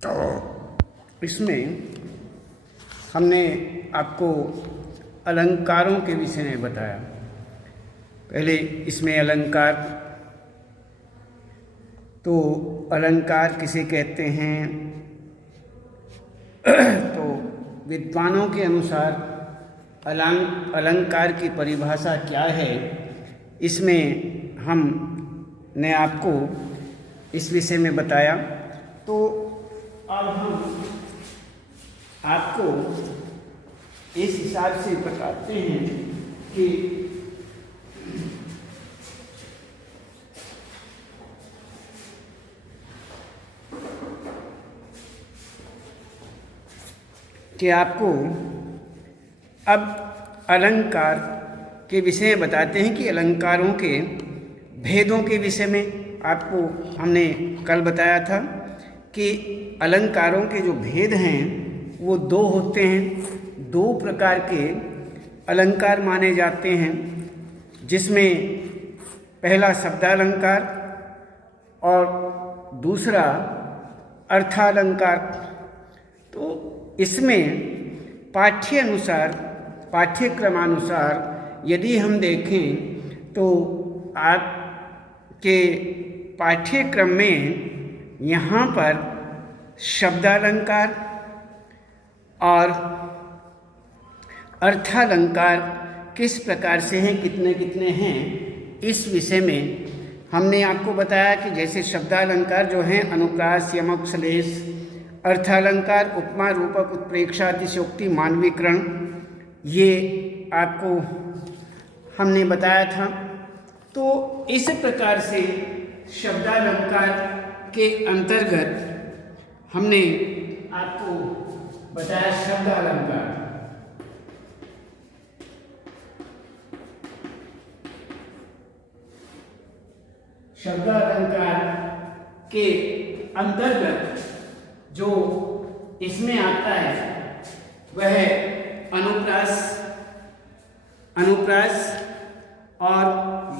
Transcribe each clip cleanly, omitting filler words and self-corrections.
तो इसमें हमने आपको अलंकारों के विषय में बताया। पहले इसमें अलंकार, तो अलंकार किसे कहते हैं, तो विद्वानों के अनुसार अलंकार की परिभाषा क्या है, इसमें हमने आपको इस विषय में बताया। तो अब हम आपको इस हिसाब से बताते हैं कि आपको अब अलंकार के विषय में बताते हैं कि अलंकारों के भेदों के विषय में आपको हमने कल बताया था कि अलंकारों के जो भेद हैं वो दो होते हैं। दो प्रकार के अलंकार माने जाते हैं, जिसमें पहला शब्दालंकार और दूसरा अर्थालंकार। तो इसमें पाठ्यक्रमानुसार यदि हम देखें तो आपके पाठ्यक्रम में यहाँ पर शब्दालंकार और अर्थालंकार किस प्रकार से हैं, कितने कितने हैं, इस विषय में हमने आपको बताया कि जैसे शब्दालंकार जो हैं अनुप्रास, यमक, श्लेष, अर्थालंकार उपमा, रूपक, उत्प्रेक्षा, अतिशयोक्ति, मानवीकरण, ये आपको हमने बताया था। तो इस प्रकार से शब्दालंकार के अंतर्गत हमने आपको बताया शब्दालंकार। शब्दालंकार के अंतर्गत जो इसमें आता है वह अनुप्रास और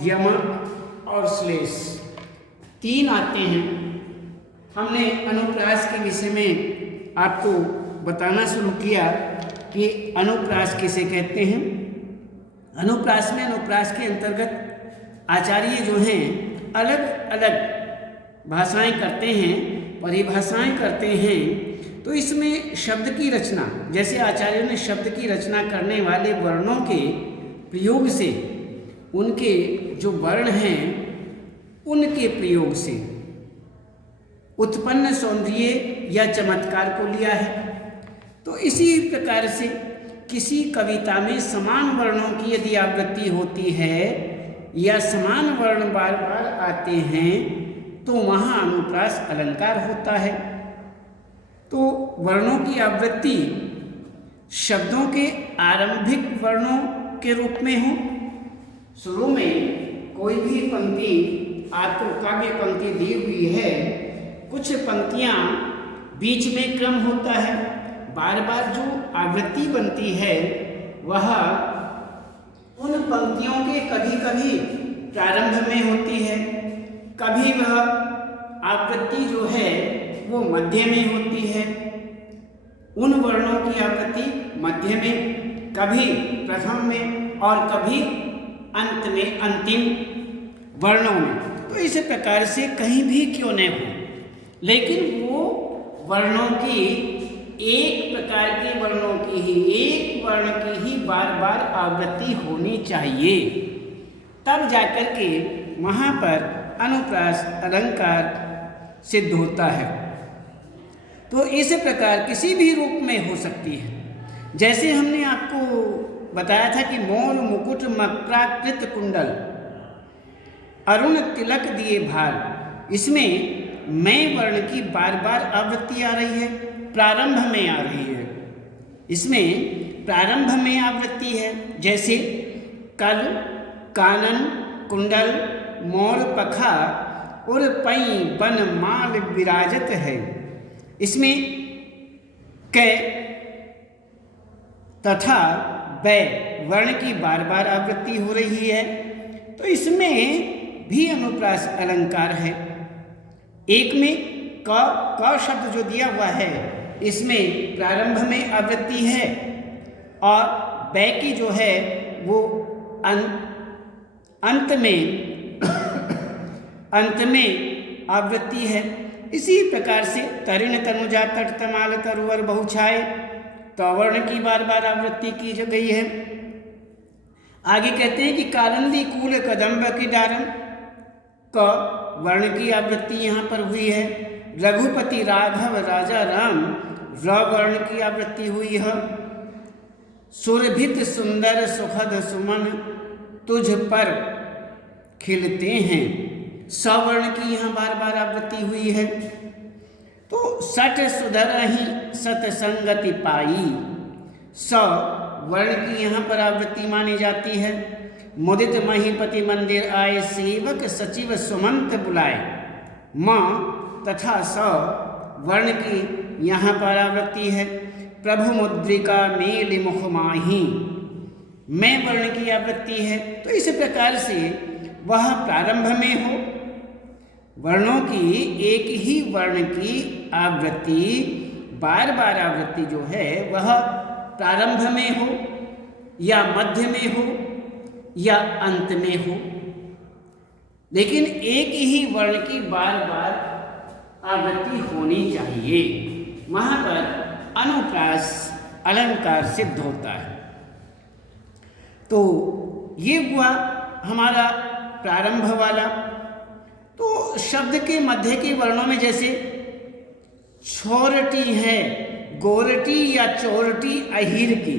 यमक और श्लेष, तीन आते हैं। हमने अनुप्रास के विषय में आपको बताना शुरू किया कि अनुप्रास किसे कहते हैं। अनुप्रास के अंतर्गत आचार्य जो हैं अलग अलग भाषाएं करते हैं, परिभाषाएं करते हैं। तो इसमें शब्द की रचना, जैसे आचार्यों ने शब्द की रचना करने वाले वर्णों के प्रयोग से, उनके जो वर्ण हैं उनके प्रयोग से उत्पन्न सौंदर्य या चमत्कार को लिया है। तो इसी प्रकार से किसी कविता में समान वर्णों की यदि आवृत्ति होती है या समान वर्ण बार बार आते हैं तो वहाँ अनुप्रास अलंकार होता है। तो वर्णों की आवृत्ति शब्दों के आरंभिक वर्णों के रूप में हो। शुरू में कोई भी पंक्ति आपको काव्य पंक्ति दी हुई है, कुछ पंक्तियाँ बीच में क्रम होता है, बार बार जो आवृत्ति बनती है वह उन पंक्तियों के कभी कभी प्रारंभ में होती है, कभी वह आवृत्ति जो है वो मध्य में होती है। उन वर्णों की आवृत्ति मध्य में, कभी प्रथम में और कभी अंत में, अंतिम वर्णों में। तो इस प्रकार से कहीं भी क्यों न हो, लेकिन वो वर्णों की एक प्रकार के वर्णों की ही, एक वर्ण की ही बार बार आवृत्ति होनी चाहिए, तब जाकर के वहाँ पर अनुप्रास अलंकार सिद्ध होता है। तो इस प्रकार किसी भी रूप में हो सकती है। जैसे हमने आपको बताया था कि मोर मुकुट मकराकृत कुंडल अरुण तिलक दिए भार, इसमें मैं वर्ण की बार बार आवृत्ति आ रही है, प्रारंभ में आ रही है। इसमें प्रारंभ में आवृत्ति है, जैसे कल, कानन, कुंडल, मोर पखा और पई बन माल विराजत है। इसमें क तथा बै वर्ण की बार बार आवृत्ति हो रही है। तो इसमें भी अनुप्रास अलंकार है। एक में क शब्द जो दिया हुआ है इसमें प्रारंभ में आवृत्ति है और बै की जो है वो अंत में आवृत्ति है। इसी प्रकार से तरिण तनुजा तट तमाल तरुवर बहुछाए तवर्ण की बार बार आवृत्ति की जो गई है। आगे कहते हैं कि कालंदी कूल कदम्ब की डारम क वर्ण की आवृत्ति यहाँ पर हुई है। रघुपति राघव राजा राम र वर्ण की आवृत्ति हुई है। सुरभित सुंदर सुखद सुमन तुझ पर खिलते हैं सवर्ण की यहाँ बार बार आवृत्ति हुई है। तो सठ सुधरहि सतसंगति पाई स वर्ण की यहाँ पर आवृत्ति मानी जाती है। मुदित महीपति मंदिर आए सेवक सचिव सुमंत बुलाए म तथा स वर्ण की यहाँ पर आवृत्ति है। प्रभु मुद्रिका मेल मुख माही मैं वर्ण की आवृत्ति है। तो इस प्रकार से वह प्रारंभ में हो, वर्णों की एक ही वर्ण की आवृत्ति बार बार आवृत्ति जो है वह प्रारंभ में हो या मध्य में हो या अंत में हो, लेकिन एक ही वर्ण की बार बार आवृत्ति होनी चाहिए। वहाँ पर अनुप्रास अलंकार सिद्ध होता है। तो ये हुआ हमारा प्रारंभ वाला। तो शब्द के मध्य के वर्णों में जैसे छोरटी है, गोरटी या चोरटी अहिर की,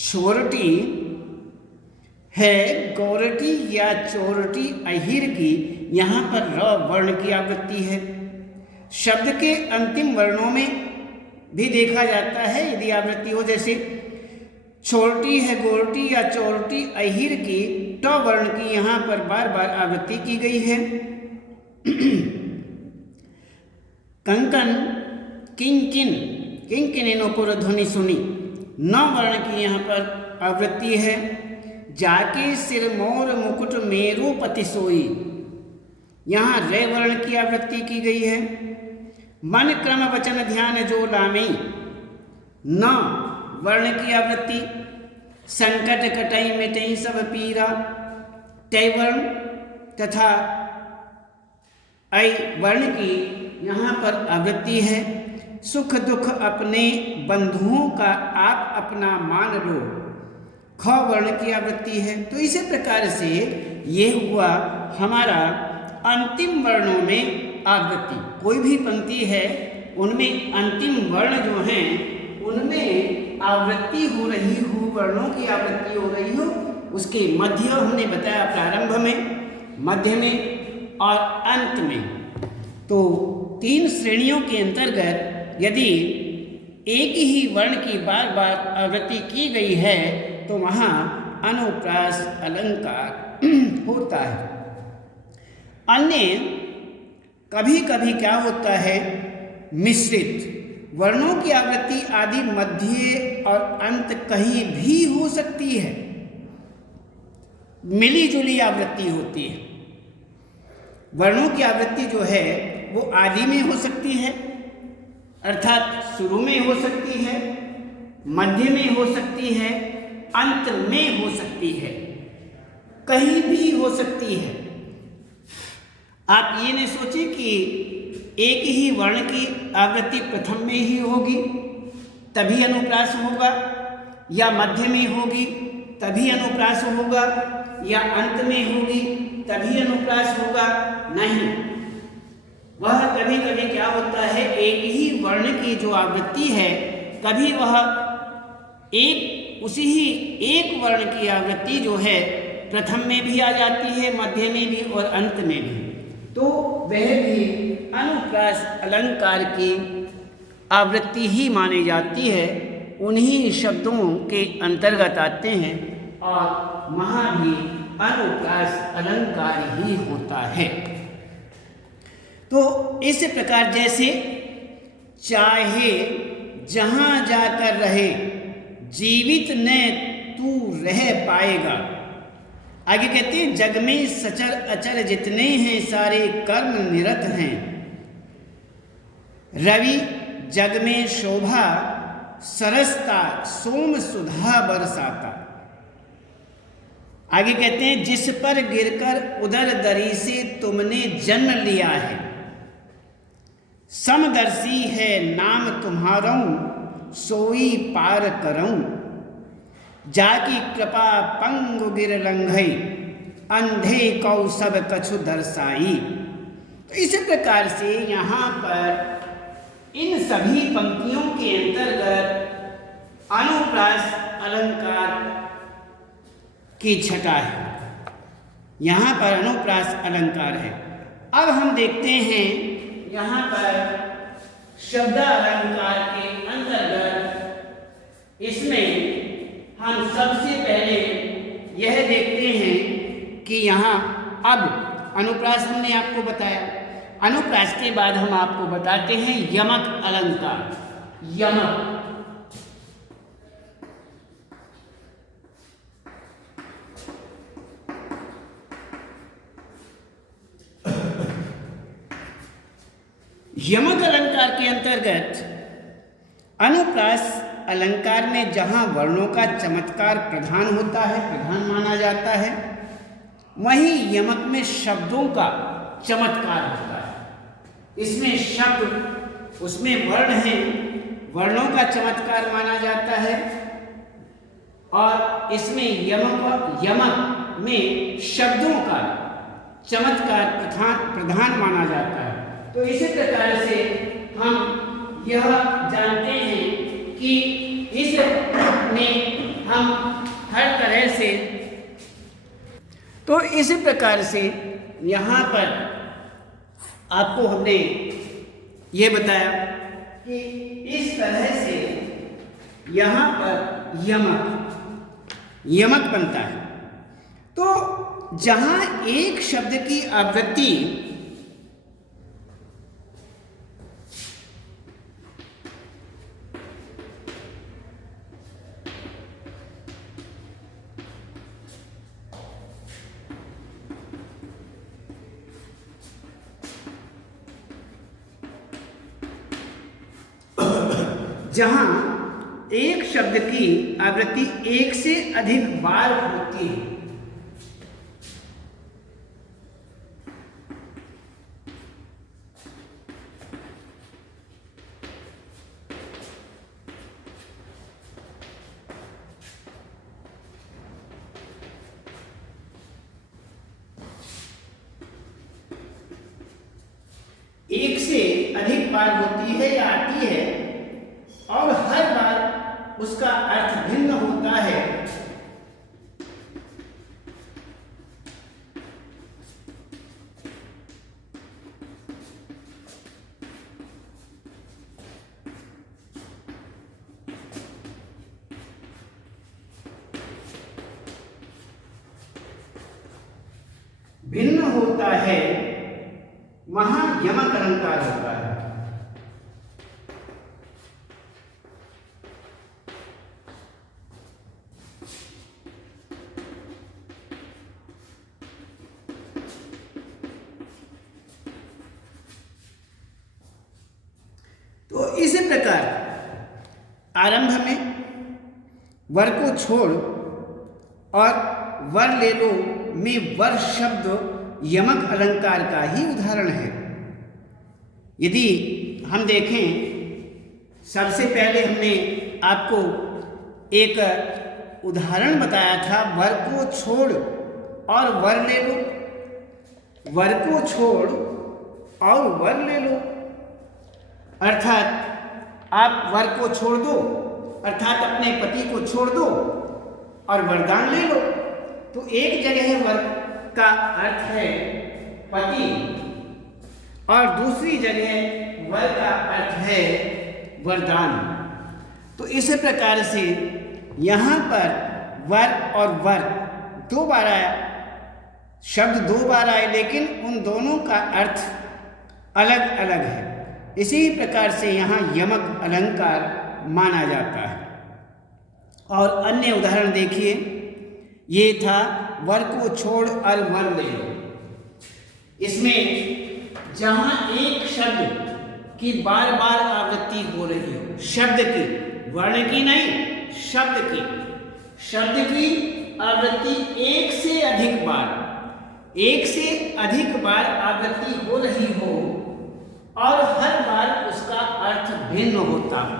छोरटी है गोरटी या चोरटी अहिर की, यहाँ पर र वर्ण की आवृत्ति है। शब्द के अंतिम वर्णों में भी देखा जाता है यदि आवृत्ति हो, जैसे छोरटी है गोरटी या चोरटी अहिर की, ट वर्ण की यहाँ पर बार बार आवृत्ति की गई है। कंकन किंकिन किंकिन पुर ध्वनि सुनी, न वर्ण की यहाँ पर आवृत्ति है। जाके सिर मोर मुकुट मेरुपति सोई, यहाँ रे वर्ण की आवृत्ति की गई है। मन क्रम वचन ध्यान जो लामी, न वर्ण की आवृत्ति। संकट कटई मिटई सब पीरा, तय वर्ण तथा ऐ वर्ण की यहाँ पर आवृत्ति है। सुख दुख अपने बंधुओं का आप अपना मान लो, ख वर्ण की आवृत्ति है। तो इसी प्रकार से ये हुआ हमारा अंतिम वर्णों में आवृत्ति। कोई भी पंक्ति है उनमें अंतिम वर्ण जो हैं उनमें आवृत्ति हो रही हो, वर्णों की आवृत्ति हो रही हो, उसके मध्य हमने बताया प्रारंभ में, मध्य में और अंत में। तो तीन श्रेणियों के अंतर्गत यदि एक ही वर्ण की बार बार आवृत्ति की गई है तो वहाँ अनुप्रास अलंकार होता है। अन्य कभी कभी क्या होता है, मिश्रित वर्णों की आवृत्ति आदि मध्य और अंत कहीं भी हो सकती है, मिली जुली आवृत्ति होती है। वर्णों की आवृत्ति जो है वो आदि में हो सकती है, अर्थात शुरू में हो सकती है, मध्य में हो सकती है, अंत में हो सकती है, कहीं भी हो सकती है। आप ये नहीं सोचें कि एक ही वर्ण की आवृत्ति प्रथम में ही होगी तभी अनुप्रास होगा, या मध्य में होगी तभी अनुप्रास होगा, या अंत में होगी तभी अनुप्रास होगा। नहीं, वह कभी कभी क्या होता है, एक ही वर्ण की जो आवृत्ति है कभी वह एक उसी ही एक वर्ण की आवृत्ति जो है प्रथम में भी आ जाती है, मध्य में भी और अंत में भी। तो वह भी अनुप्रास अलंकार की आवृत्ति ही मानी जाती है, उन्हीं शब्दों के अंतर्गत आते हैं और वहाँ भी अनुप्रास अलंकार ही होता है। तो इस प्रकार जैसे चाहे जहाँ जाकर रहे जीवित न तू रह पाएगा। आगे कहते हैं जग में सचर अचर जितने हैं सारे कर्म निरत हैं, रवि जग में शोभा सरसता सोम सुधा बरसाता। आगे कहते हैं जिस पर गिरकर उदर दरी से तुमने जन्म लिया है, समदर्शी है नाम तुम्हारऊ सोई पार करऊं। जाकी कृपा पंगु गिर लंघई अंधे कौ सब कछु दर्शाई। तो इसी प्रकार से यहाँ पर इन सभी पंक्तियों के अंतर्गत अनुप्रास अलंकार की छटा है। यहाँ पर अनुप्रास अलंकार है। अब हम देखते हैं यहाँ पर शब्द अलंकार के अंतर्गत इसमें हम सबसे पहले यह देखते हैं कि यहाँ अब अनुप्रास हमने आपको बताया, अनुप्रास के बाद हम आपको बताते हैं यमक अलंकार। यमक यमक अलंकार के अंतर्गत अनुप्रास अलंकार में जहाँ वर्णों का चमत्कार प्रधान होता है, प्रधान माना जाता है, वहीं यमक में शब्दों का चमत्कार होता है। इसमें शब्द, उसमें वर्ण हैं, वर्णों का चमत्कार माना जाता है, और इसमें यमक में शब्दों का चमत्कार प्रधान माना जाता है। तो इसी प्रकार से हम यह जानते हैं कि इसमें हम हर तरह से, तो इसी प्रकार से यहाँ पर आपको हमने ये बताया कि इस तरह से यहाँ पर यमक बनता है। तो जहाँ एक शब्द की आवृत्ति जहाँ एक शब्द की आवृत्ति एक से अधिक बार होती है, एक से अधिक बार होती है या आती है, और हर बार उसका अर्थ भिन्न होता है, वहां यमक अलंकार होता है। तो इसी प्रकार आरंभ में वर को छोड़ और वर ले लो में वर शब्द यमक अलंकार का ही उदाहरण है। यदि हम देखें, सबसे पहले हमने आपको एक उदाहरण बताया था, वर को छोड़ और वर ले लो। वर को छोड़ और वर ले लो, अर्थात आप वर को छोड़ दो, अर्थात अपने पति को छोड़ दो और वरदान ले लो। तो एक जगह वर का अर्थ है पति और दूसरी जगह वर का अर्थ है वरदान। तो इस प्रकार से यहाँ पर वर और वर दो बार आया, शब्द दो बार आए, लेकिन उन दोनों का अर्थ अलग अलग है। इसी प्रकार से यहाँ यमक अलंकार माना जाता है। और अन्य उदाहरण देखिए, ये था वर को छोड़ और वर ले लो। इसमें जहाँ एक शब्द कि बार बार आवृत्ति हो रही हो शब्द की, वर्ण की नहीं, शब्द की। शब्द की आवृत्ति एक से अधिक बार आवृत्ति हो रही हो और हर बार उसका अर्थ भिन्न होता हो,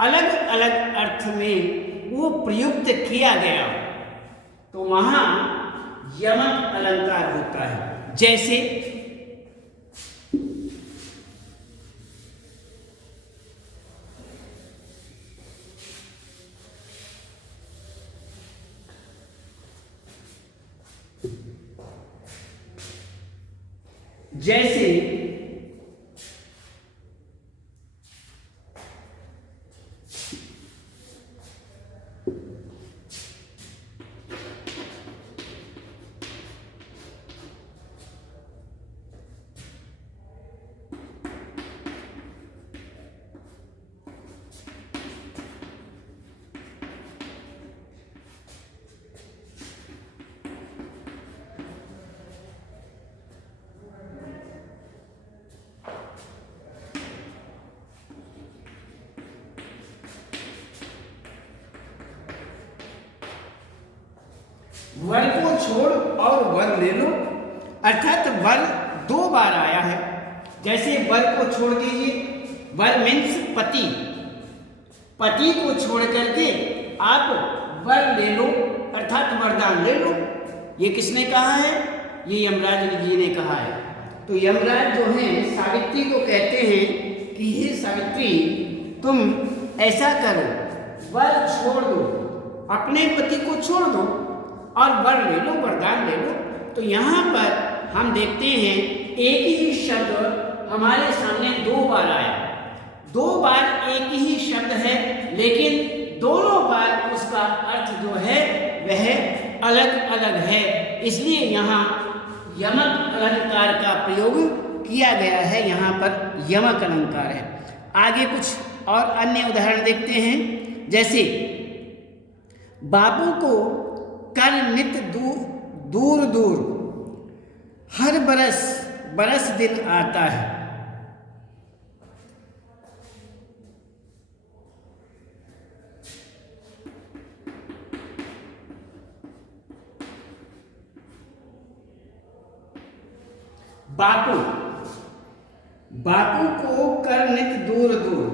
अलग अलग अर्थ में वो प्रयुक्त किया गया हो, तो वहां यमक अलंकार होता है। जैसे वर को छोड़ और वर ले लो, अर्थात वर दो बार आया है। जैसे वर को छोड़ दीजिए, वर मीन्स पति, पति को छोड़ करके आप वर ले लो अर्थात वरदान ले लो। ये किसने कहा है? ये यमराज जी ने कहा है। तो यमराज जो हैं सावित्री को कहते हैं कि हे सावित्री, तुम ऐसा करो, वर छोड़ दो, अपने पति को छोड़ दो और वर ले लो, वरदान ले लो। तो यहाँ पर हम देखते हैं एक ही शब्द हमारे सामने दो बार आया, दो बार एक ही शब्द है, लेकिन दोनों बार उसका अर्थ जो है वह अलग अलग है। इसलिए यहाँ यमक अलंकार का प्रयोग किया गया है, यहाँ पर यमक अलंकार है। आगे कुछ और अन्य उदाहरण देखते हैं। जैसे बाबू को कर नित दूर दूर, हर बरस दिन आता है। बापू को कर नित दूर दूर,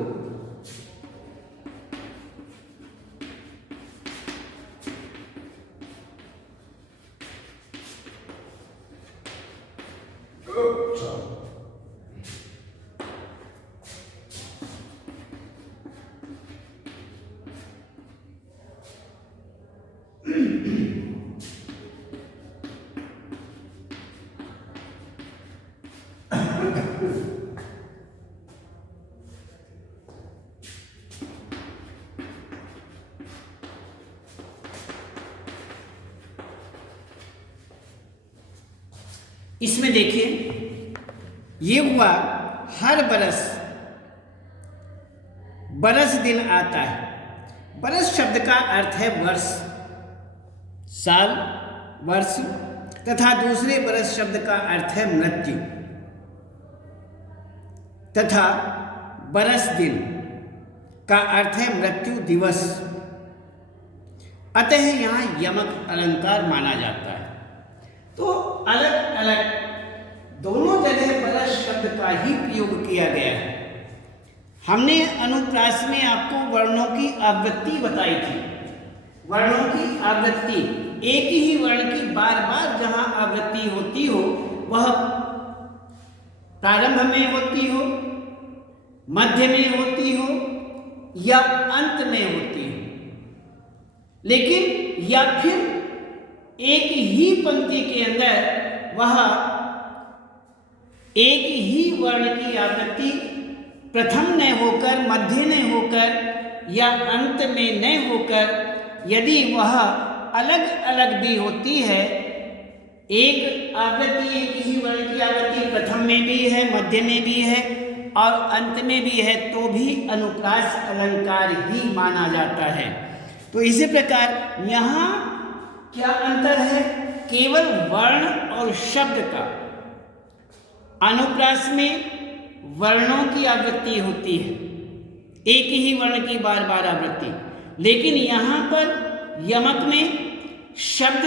इसमें देखिए ये हुआ हर बरस दिन आता है। बरस शब्द का अर्थ है वर्ष, साल, वर्ष, तथा दूसरे बरस शब्द का अर्थ है मृत्यु, तथा बरस दिन का अर्थ है मृत्यु दिवस। अतः यहाँ यमक अलंकार माना जाता है। तो अलग अलग दोनों जगह बरस शब्द का ही प्रयोग किया गया है। हमने अनुप्रास में आपको वर्णों की आवृत्ति बताई थी। वर्णों की आवृत्ति, एक ही वर्ण की बार बार जहां आवृत्ति होती हो, वह प्रारंभ में होती हो, मध्य में होती हो या अंत में होती हो, लेकिन या फिर एक ही पंक्ति के अंदर वह एक ही वर्ण की आवृत्ति प्रथम न होकर, मध्य न होकर या अंत में न होकर, यदि वह अलग अलग भी होती है, एक आवृत्ति एक ही वर्ण की आवृत्ति प्रथम में भी है, मध्य में भी है और अंत में भी है, तो भी अनुप्रास अलंकार ही माना जाता है। तो इसी प्रकार यहाँ क्या अंतर है? केवल वर्ण और शब्द का। अनुप्रास में वर्णों की आवृत्ति होती है, एक ही वर्ण की बार बार आवृत्ति। लेकिन यहाँ पर यमक में शब्द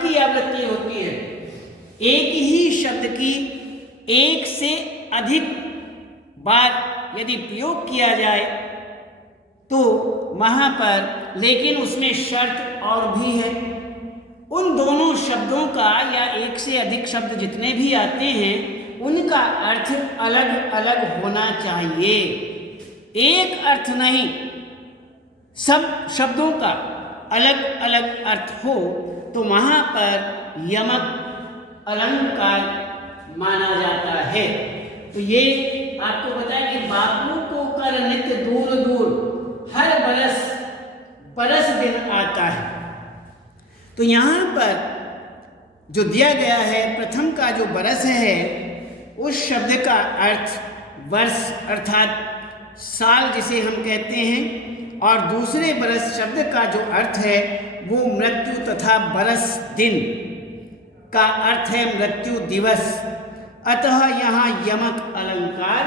की आवृत्ति होती है। एक ही शब्द की एक से अधिक बार यदि प्रयोग किया जाए तो वहाँ पर, लेकिन उसमें शर्त और भी है। उन दोनों शब्दों का या एक से अधिक शब्द जितने भी आते हैं उनका अर्थ अलग अलग होना चाहिए, एक अर्थ नहीं। सब शब्दों का अलग अलग अर्थ हो तो वहाँ पर यमक अलंकार माना जाता है। तो ये आपको बताया कि बापू को कर नित्य दूर दूर, हर बरस दिन आता है। तो यहाँ पर जो दिया गया है, प्रथम का जो बरस है उस शब्द का अर्थ वर्ष अर्थात साल जिसे हम कहते हैं, और दूसरे बरस शब्द का जो अर्थ है वो मृत्यु तथा बरस दिन का अर्थ है मृत्यु दिवस। अतः यहाँ यमक अलंकार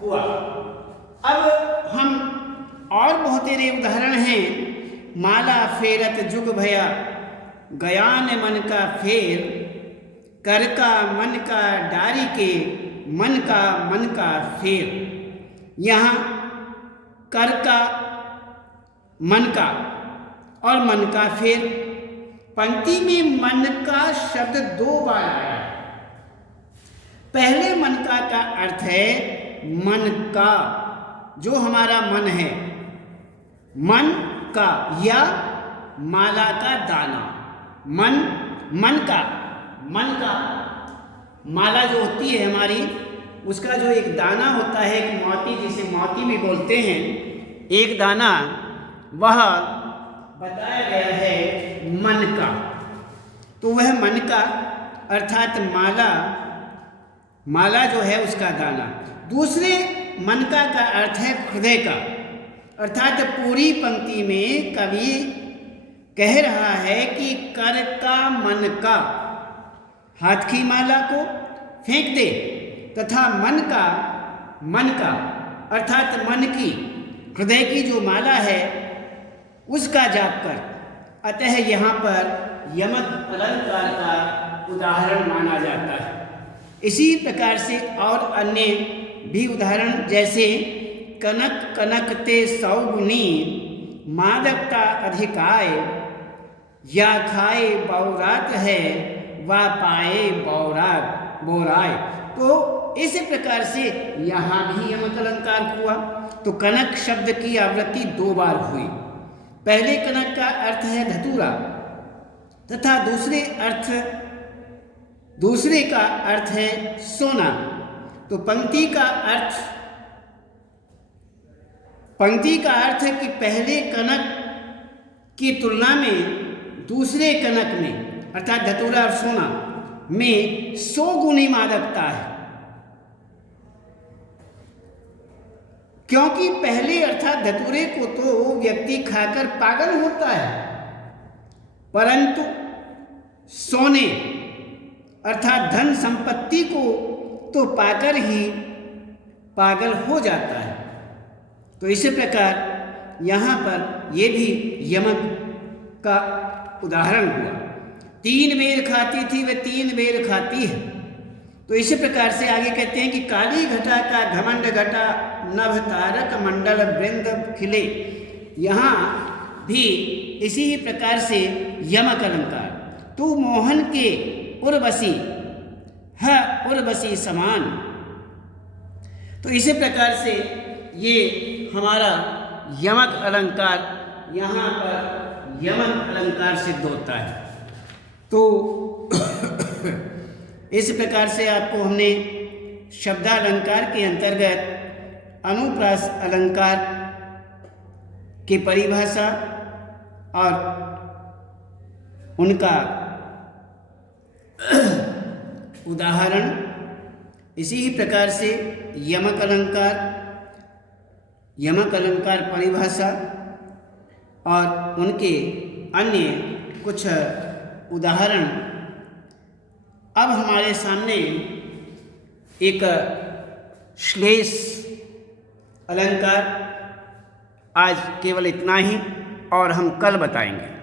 हुआ। अब हम और बहुत तेरे उदाहरण हैं। माला फेरत जुग भया, गयान मन का फेर, कर का मन का डारी के, मन का फेर। यहाँ कर का, मन का और मन का फेर। पंक्ति में मन का शब्द 2 बार आया है। पहले मन का अर्थ है मन का, जो हमारा मन है, मन का या माला का दाना। मन का माला जो होती है हमारी, उसका जो एक दाना होता है, एक मोती जिसे मोती भी बोलते हैं, एक दाना, वह बताया गया है मन का। तो वह मन का अर्थात माला जो है उसका दाना। दूसरे मन का अर्थ है हृदय का, अर्थात पूरी पंक्ति में कवि कह रहा है कि कर का मन का, हाथ की माला को फेंक दे, तथा मन का अर्थात मन की, हृदय की जो माला है उसका जाप कर। अतः यहाँ पर यमक अलंकार का उदाहरण माना जाता है। इसी प्रकार से और अन्य भी उदाहरण, जैसे कनक कनकते सौगुनी, मादकता अधिकाय, या खाए बौरात है, वा पाए बोराय। तो इस प्रकार से यहाँ भी यमक अलंकार हुआ। तो कनक शब्द की आवृत्ति 2 बार हुई। पहले कनक का अर्थ है धतूरा, तथा दूसरे का अर्थ है सोना। तो पंक्ति का अर्थ है कि पहले कनक की तुलना में दूसरे कनक में, अर्थात धतूरा और सोना में 100 गुनी मादकता है। क्योंकि पहले अर्थात धतूरे को तो व्यक्ति खाकर पागल होता है, परंतु सोने अर्थात धन संपत्ति को तो पाकर ही पागल हो जाता है। तो इसी प्रकार यहाँ पर ये भी यमक का उदाहरण हुआ। 3 बेर खाती थी वह 3 बेर खाती है। तो इसी प्रकार से आगे कहते हैं कि काली घटा का घमंड घटा, नभ तारक मंडल वृंद खिले। यहाँ भी इसी प्रकार से यमक अलंकार। तू मोहन के उर्वशी है उर्वशी समान। तो इसी प्रकार से ये हमारा यमक अलंकार यहाँ पर यमक अलंकार सिद्ध होता है। तो इस प्रकार से आपको हमने शब्दालंकार के अंतर्गत अनुप्रास अलंकार की परिभाषा और उनका उदाहरण, इसी ही प्रकार से यमक अलंकार परिभाषा और उनके अन्य कुछ उदाहरण अब हमारे सामने एक श्लेष अलंकार। आज केवल इतना ही और हम कल बताएंगे।